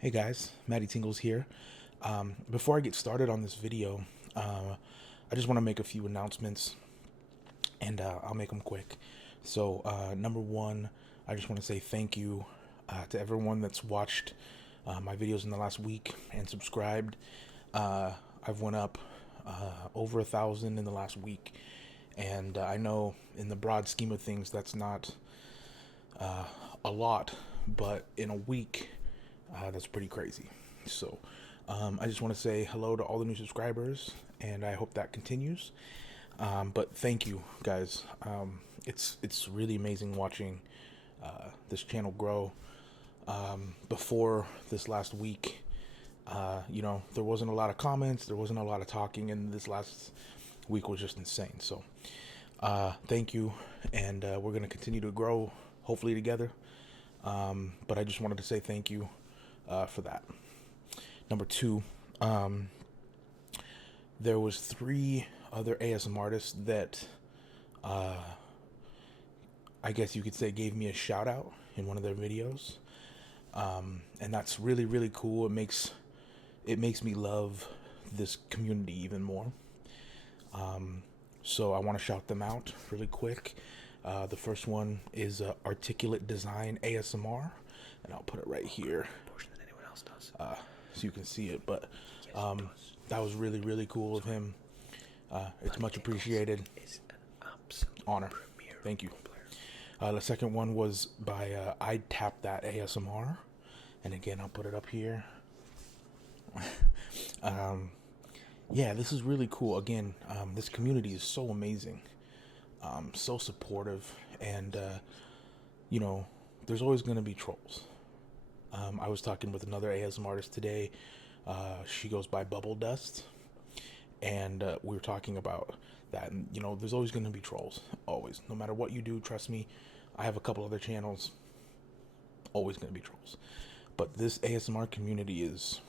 Hey guys, MattyTingles here. Before I get started on this video, I just want to make a few announcements, and I'll make them quick. So, number one, I just want to say thank you to everyone that's watched my videos in the last week and subscribed. I've went up over 1,000 in the last week, and I know in the broad scheme of things that's not a lot, but in a week, that's pretty crazy. So, I just want to say hello to all the new subscribers, and I hope that continues. But thank you, guys. It's really amazing watching this channel grow. Before this last week, there wasn't a lot of comments, there wasn't a lot of talking, and this last week was just insane. So, thank you, and we're gonna continue to grow, hopefully together. But I just wanted to say thank you for that. Number two, there was three other ASM artists that I guess you could say gave me a shout out in one of their videos, and that's really really cool. It makes me love this community even more. So I want to shout them out really quick. The first one is Articulate Design ASMR, and I'll put it right here so you can see it. But that was really really cool of him. It's much appreciated. Honor. Thank you. The second one was by I Tap That ASMR, and again I'll put it up here. Yeah, this is really cool. Again, this community is so amazing, so supportive, and there's always going to be trolls. I was talking with another ASM artist today. She goes by Bubble Dust, and we were talking about that. And there's always going to be trolls. Always, no matter what you do. Trust me. I have a couple other channels. Always going to be trolls. But this ASMR community is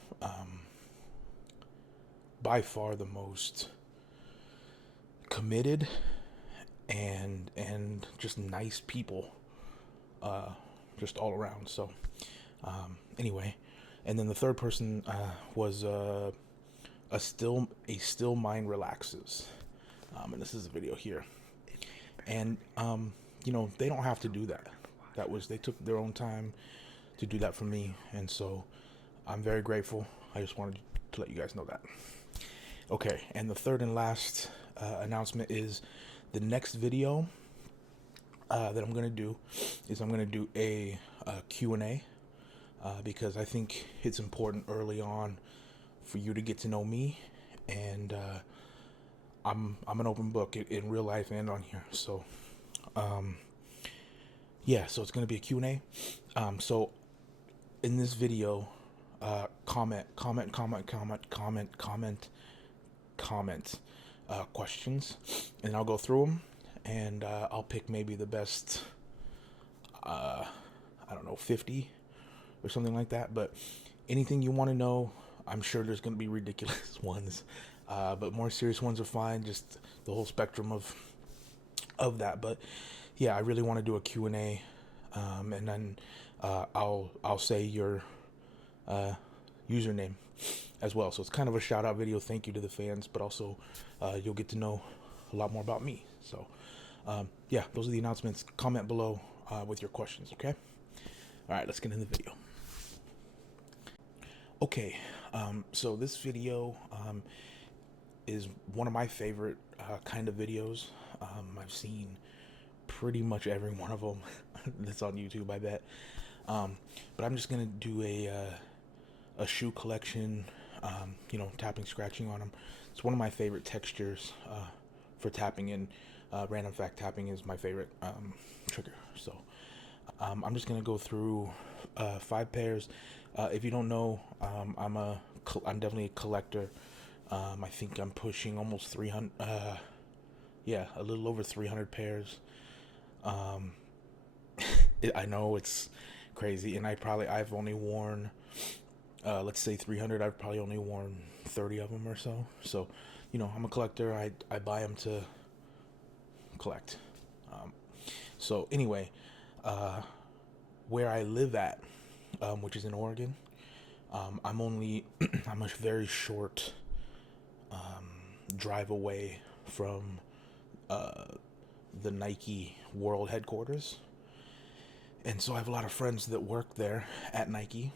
by far the most committed and just nice people, just all around. So anyway, and then the third person was a still mind relaxes, and this is a video here, and they don't have to do that. They took their own time to do that for me, and so I'm very grateful. I just wanted to let you guys know that. Okay, and the third and last announcement is the next video that I'm gonna do is I'm gonna do a Q&A, because I think it's important early on for you to get to know me, and I'm an open book in real life and on here. So yeah, so it's gonna be a Q&A. So in this video, comment questions, and I'll go through them, and I'll pick maybe the best, I don't know, 50 or something like that. But anything you want to know, I'm sure there's going to be ridiculous ones, but more serious ones are fine. Just the whole spectrum of that. But yeah, I really want to do a Q&A, and then I'll say your username as well. So it's kind of a shout out video. Thank you to the fans, but also you'll get to know a lot more about me. So yeah, those are the announcements. Comment below with your questions. Okay. All right, let's get into the video. Okay, so this video is one of my favorite kind of videos. I've seen pretty much every one of them that's on YouTube, I bet. But I'm just gonna do a shoe collection, tapping, scratching on them. It's one of my favorite textures for tapping, and random fact tapping is my favorite trigger. So I'm just gonna go through 5 pairs. If you don't know, I'm definitely a collector. I think I'm pushing almost 300. Yeah, a little over 300 pairs. I know it's crazy, and I've only worn, let's say 300. I've probably only worn 30 of them or so. So, I'm a collector. I buy them to collect. So anyway, where I live at, which is in Oregon, I'm a very short drive away from uh, the Nike World headquarters. And so I have a lot of friends that work there at Nike,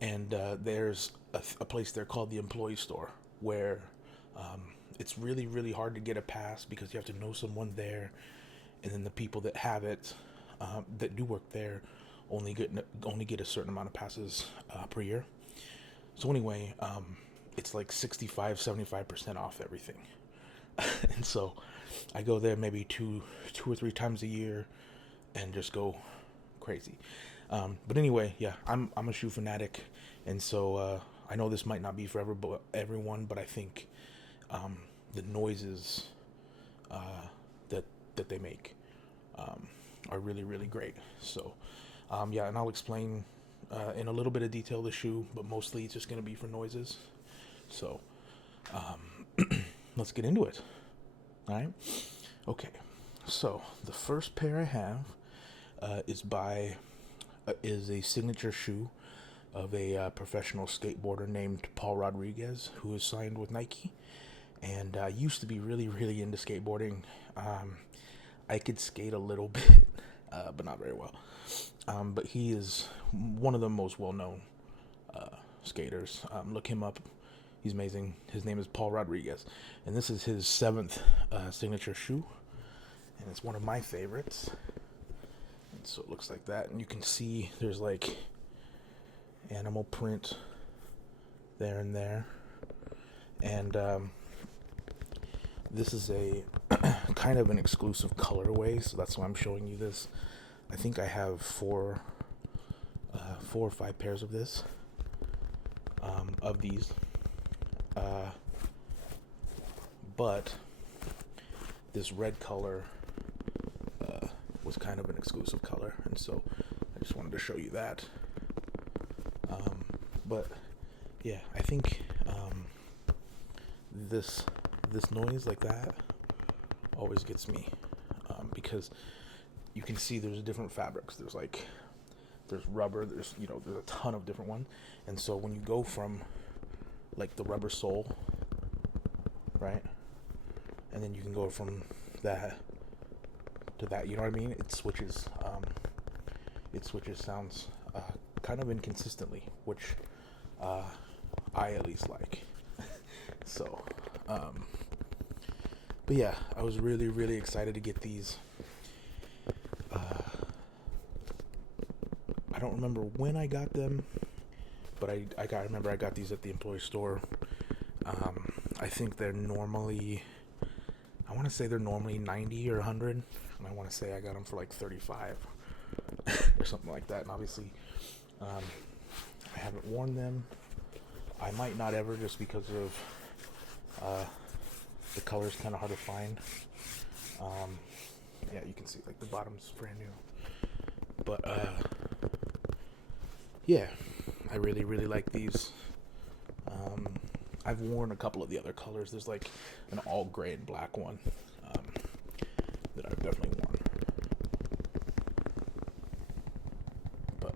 and there's a place there called the Employee Store where um, it's really, really hard to get a pass because you have to know someone there, and then the people that have it, that do work there, only get a certain amount of passes per year. So anyway, it's like 65, 75% off everything. And so I go there maybe two or three times a year and just go crazy. But anyway, yeah, I'm a shoe fanatic, and so I know this might not be for everyone, but I think the noises uh, that they make um, are really, really great. So yeah, and I'll explain in a little bit of detail the shoe, but mostly it's just gonna be for noises. So let's get into it. All right. Okay. So the first pair I have is a signature shoe of a professional skateboarder named Paul Rodriguez, who is signed with Nike. And I used to be really, really into skateboarding. I could skate a little bit, but not very well. But he is one of the most well-known skaters. Look him up. He's amazing. His name is Paul Rodriguez, and this is his seventh signature shoe, and it's one of my favorites. And so it looks like that, and you can see there's like animal print there and there, and this is a kind of an exclusive colorway, so that's why I'm showing you this. I think I have four or five pairs of this, of these. But this red color was kind of an exclusive color, and so I just wanted to show you that. But yeah, I think this noise like that always gets me, because you can see there's different fabrics. There's rubber. There's a ton of different ones, and so when you go from like the rubber sole, right, and then you can go from that to that. You know what I mean? It switches. Sounds kind of inconsistently, which I at least like. So, but yeah, I was really, really excited to get these. I don't remember when I got them, but I remember I got these at the Employee Store. I think I want to say they're normally 90 or 100, and I want to say I got them for like 35 or something like that. And obviously, I haven't worn them. I might not ever, just because of the color's kind of hard to find. Yeah, you can see like the bottom's brand new, but yeah, I really, really like these. I've worn a couple of the other colors. There's like an all gray and black one that I've definitely worn. But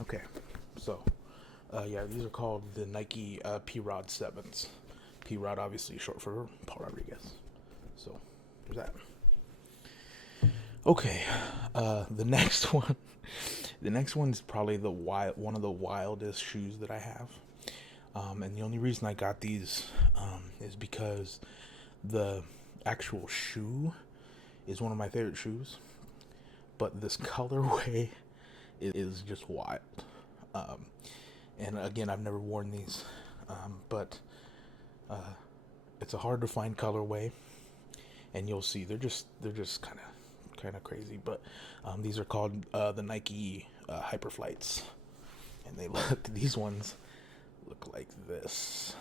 okay, so yeah, these are called the Nike P-Rod 7s. P-Rod obviously short for Paul Rodriguez. So there's that. Okay, the next one. The next one's probably one of the wildest shoes that I have. And the only reason I got these is because the actual shoe is one of my favorite shoes, but this colorway is just wild. And again, I've never worn these, but it's a hard to find colorway, and you'll see they're just kind of crazy. But these are called the Nike Hyperflights, and these ones look like this.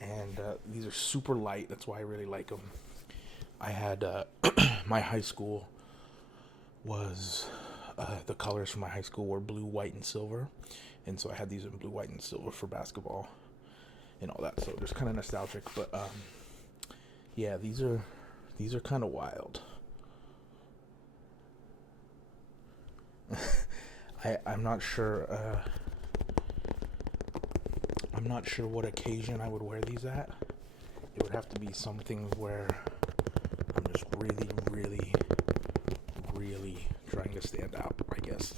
And these are super light. That's why I really like them. I had my high school was the colors from my high school were blue, white, and silver, and so I had these in blue, white, and silver for basketball and all that. So just kind of nostalgic, but yeah, these are kind of wild. I'm not sure. I'm not sure what occasion I would wear these at. It would have to be something where I'm just really, really, really trying to stand out, I guess.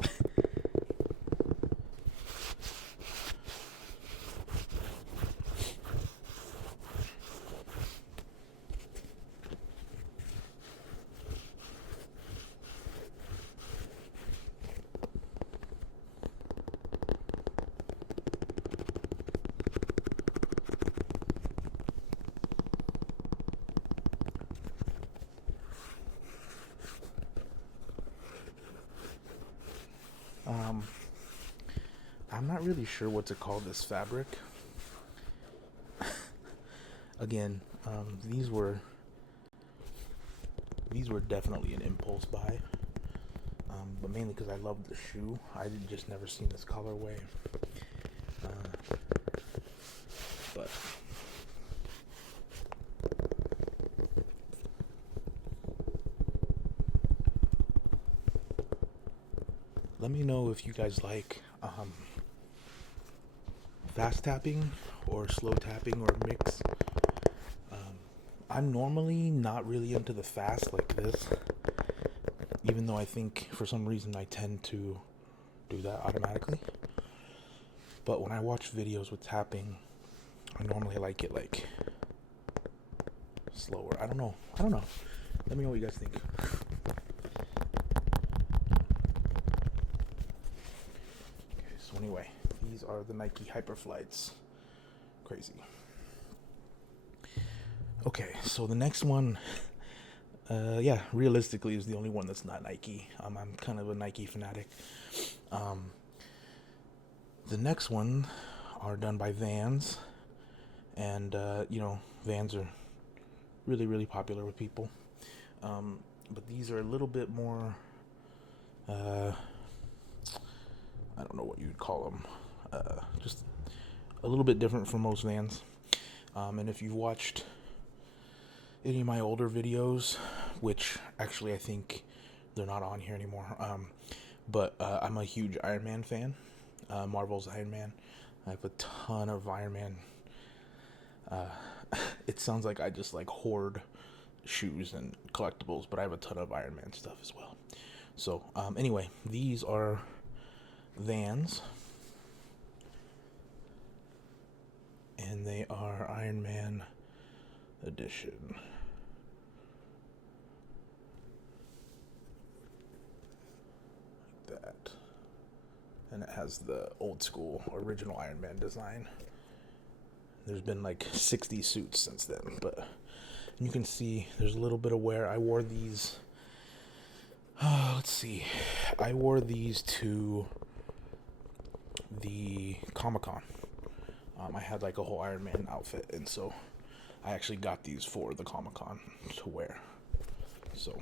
I'm not really sure what to call this fabric. Again, these were definitely an impulse buy, but mainly because I loved the shoe. I had just never seen this colorway, but let me know if you guys like fast tapping or slow tapping or mix. I'm normally not really into the fast like this, even though I think for some reason I tend to do that automatically. But when I watch videos with tapping, I normally like it like slower. I don't know. Let me know what you guys think. Okay, so anyway, these are the Nike Hyperflights. Crazy. Okay, so the next one, yeah, realistically is the only one that's not Nike. I'm kind of a Nike fanatic. The next one are done by Vans, and Vans are really, really popular with people. But these are a little bit more, I don't know what you'd call them, just a little bit different from most Vans. And if you've watched any of my older videos, which actually I think they're not on here anymore, but I'm a huge Iron Man fan, Marvel's Iron Man. I have a ton of Iron Man. It sounds like I just like hoard shoes and collectibles, but I have a ton of Iron Man stuff as well. So anyway, these are Vans, and they are Iron Man edition. Like that. And it has the old school original Iron Man design. There's been like 60 suits since then, but you can see there's a little bit of wear. I wore these, let's see, I wore these to the Comic-Con. I had like a whole Iron Man outfit, and so I actually got these for the Comic-Con to wear. So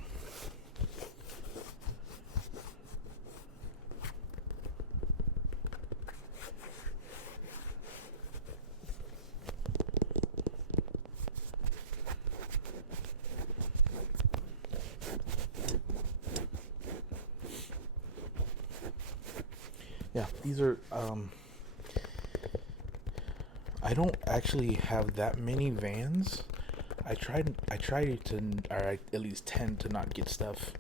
yeah, these are I don't actually have that many Vans. I try to, or I at least tend to not get stuff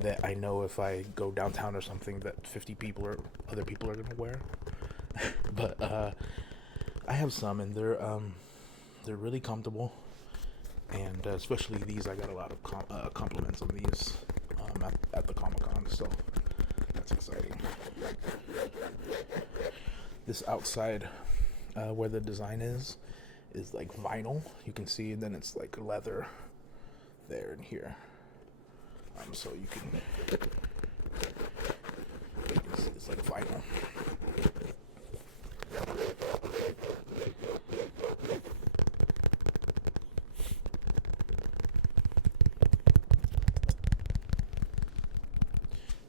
that I know if I go downtown or something that 50 people or other people are gonna wear. But I have some, and they're really comfortable, and especially these, I got a lot of compliments on these at the Comic-Con, so that's exciting. This outside where the design is like vinyl, you can see, and then it's like leather there and here, so you can it's like vinyl.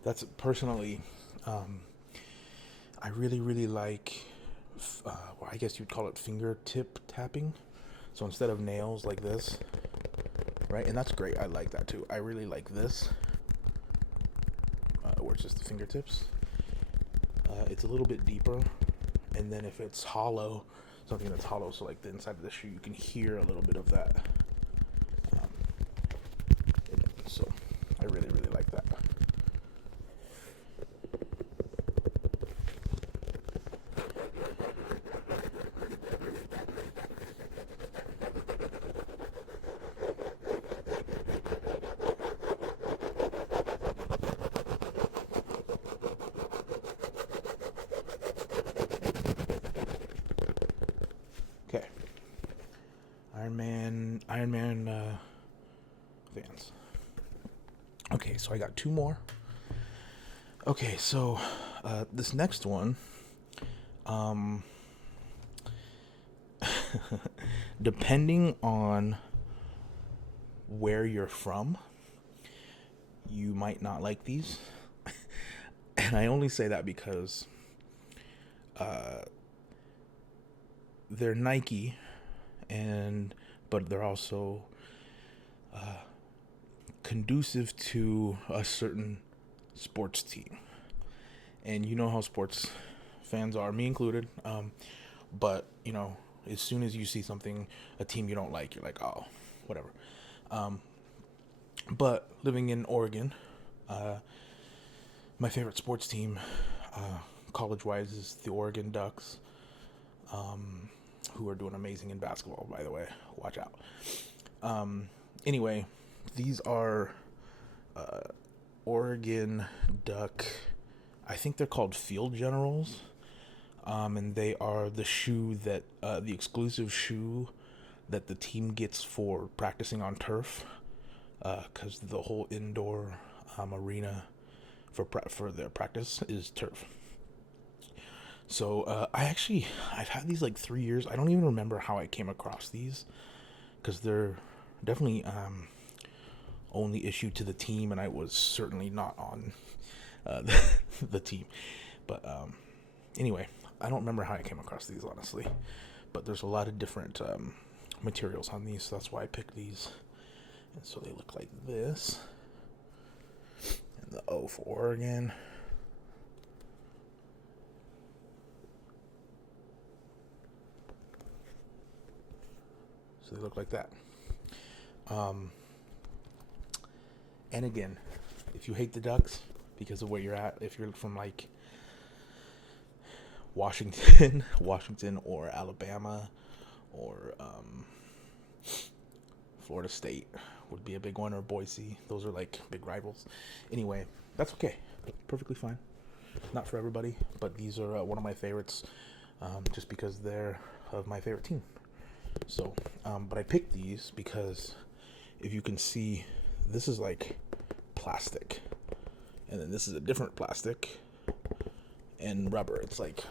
That's personally, I really like, well, I guess you'd call it fingertip tapping. So instead of nails like this, right? And that's great. I like that too. I really like this, where it's just the fingertips. It's a little bit deeper. And then if it's hollow, something that's hollow, so like the inside of the shoe, you can hear a little bit of that. So I really like that. Okay. Iron Man Vans. Okay, so I got two more. Okay, so this next one, depending on where you're from, you might not like these. And I only say that because they're Nike, but they're also conducive to a certain sports team. And you know how sports fans are, me included. But you know, as soon as you see something, a team you don't like, you're like, oh, whatever. But living in Oregon, my favorite sports team, college-wise, is the Oregon Ducks, who are doing amazing in basketball, by the way. Watch out. Anyway, these are Oregon Duck, I think they're called Field Generals, and they are the shoe that, the exclusive shoe that the team gets for practicing on turf, because the whole indoor arena for their practice is turf. So I've had these like 3 years. I don't even remember how I came across these, because they're definitely only issued to the team, and I was certainly not on the team. But anyway, I don't remember how I came across these, honestly. But there's a lot of different materials on these, so that's why I picked these. And so they look like this. And the O for Oregon. So they look like that. And again, if you hate the Ducks because of where you're at, if you're from like Washington or Alabama or Florida State would be a big one, or Boise. Those are like big rivals. Anyway, that's okay. Perfectly fine. Not for everybody, but these are one of my favorites, just because they're of my favorite team. So, but I picked these because if you can see, this is like plastic, and then this is a different plastic and rubber. It's like,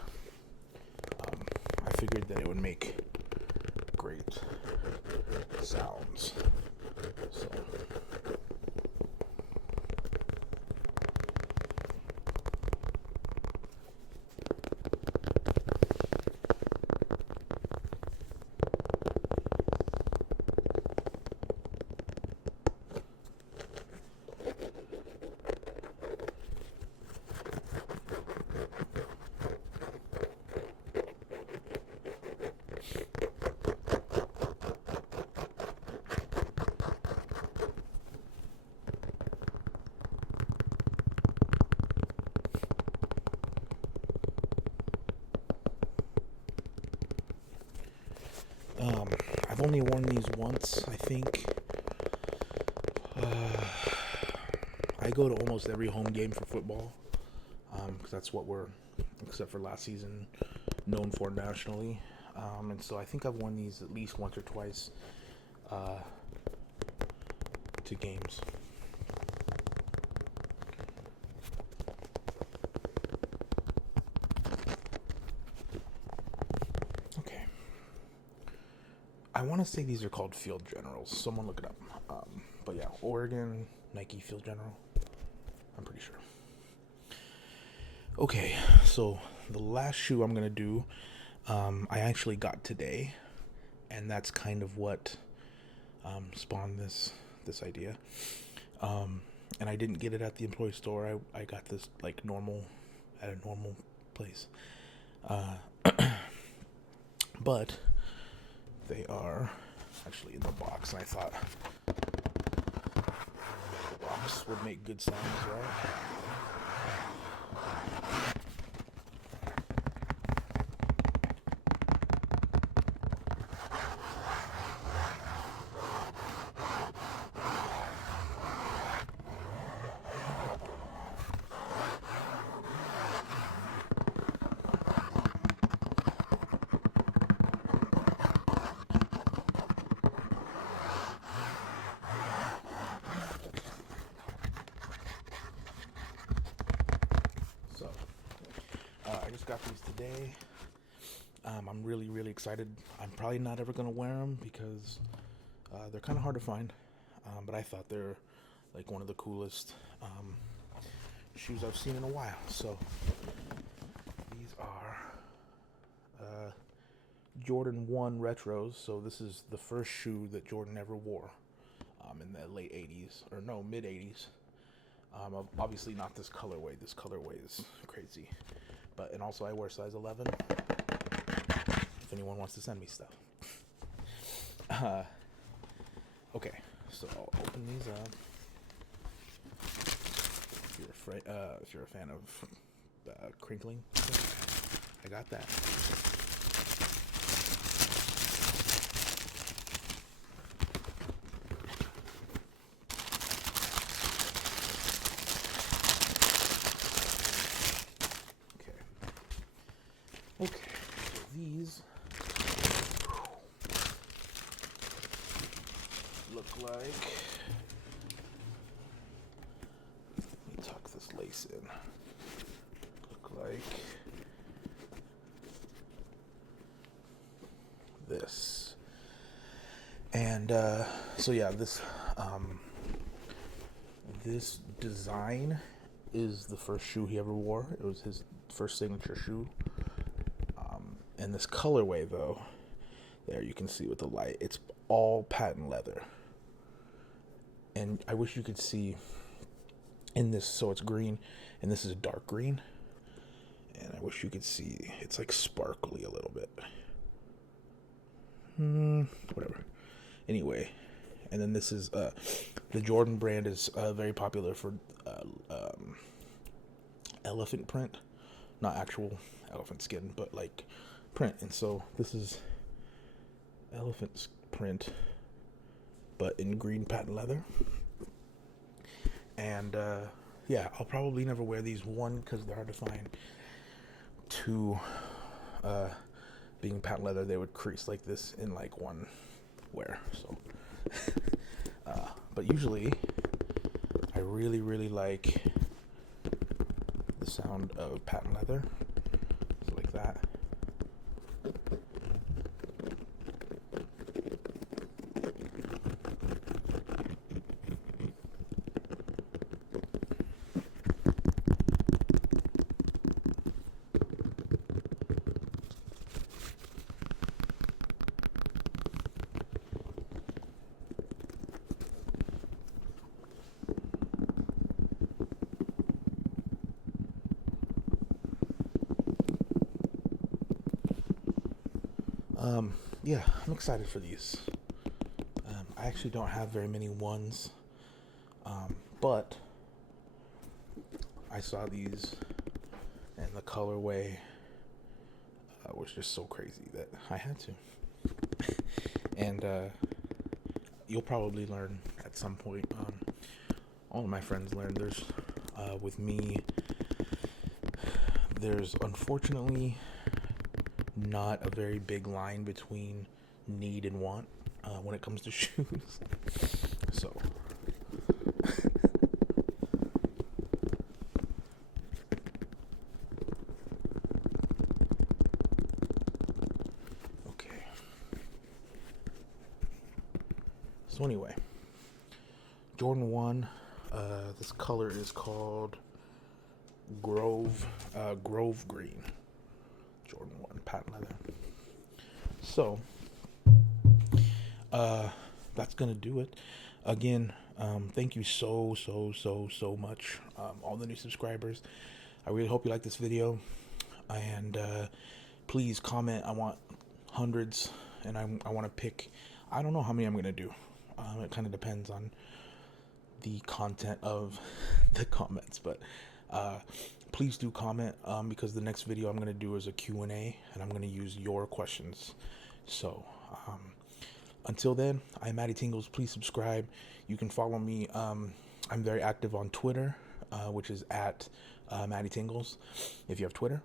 I figured that it would make great sounds. So. I've only worn these once, I think. I go to almost every home game for football, because that's what we're, except for last season, known for nationally. And so I think I've worn these at least once or twice to games. want to say these are called Field Generals. Someone look it up. But yeah, Oregon Nike Field General. I'm pretty sure. Okay, so the last shoe I'm gonna do, I actually got today, and that's kind of what spawned this idea. And I didn't get it at the employee store. I got this like normal at a normal place. But they are actually in the box, and I thought the box would make good sounds, right? I just got these today. I'm really excited. I'm probably not ever gonna wear them because they're kind of hard to find. But I thought they're like one of the coolest shoes I've seen in a while. So these are Jordan 1 retros. So this is the first shoe that Jordan ever wore in the late 80s, or no, mid 80s. Obviously not this colorway. This colorway is crazy. And also I wear size 11, if anyone wants to send me stuff. Okay, so I'll open these up. If you're a fan of crinkling, I got that. Okay, so these look like, let me tuck this lace in, look like this. And so yeah, this design is the first shoe he ever wore. It was his first signature shoe. And this colorway, though, there you can see with the light, it's all patent leather. And I wish you could see in this, so it's green, and this is a dark green. And I wish you could see, it's like sparkly a little bit. Whatever. Anyway, and then this is, the Jordan brand is very popular for elephant print. Not actual elephant skin, but like print. And so this is elephant print, but in green patent leather. And yeah, I'll probably never wear these. One, because they're hard to find. Two, being patent leather, they would crease like this in like one wear. So but usually I really like the sound of patent leather. So like that. Yeah, I'm excited for these. I actually don't have very many ones, but I saw these, and the colorway was just so crazy that I had to. And you'll probably learn at some point. All of my friends learned. There's, with me, there's unfortunately not a very big line between need and want when it comes to shoes. So okay, So anyway, Jordan 1, this color is called Grove Green. Jordan 1 patent leather. So that's gonna do it. Again, thank you so much, all the new subscribers. I really hope you like this video, and please comment. I want hundreds, and I want to pick. I don't know how many I'm gonna do. It kind of depends on the content of the comments, but please do comment, because the next video I'm going to do is a Q&A, and I'm going to use your questions. So until then, I'm MattyTingles. Please subscribe. You can follow me. I'm very active on Twitter, which is at MattyTingles, if you have Twitter.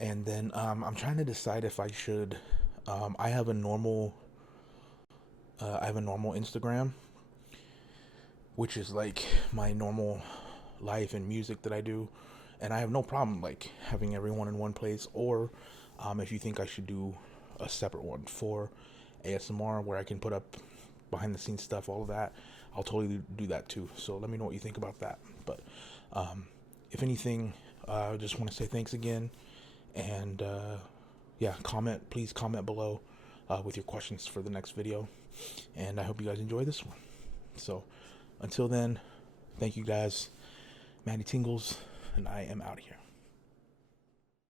And then I'm trying to decide if I should. I have a normal Instagram, which is like my normal life and music that I do, and I have no problem like having everyone in one place. Or if you think I should do a separate one for ASMR where I can put up behind the scenes stuff, all of that, I'll totally do that too. So let me know what you think about that. But if anything, I just want to say thanks again, and yeah, please comment below with your questions for the next video, and I hope you guys enjoy this one. So until then, thank you guys. MattyTingles, and I am out of here.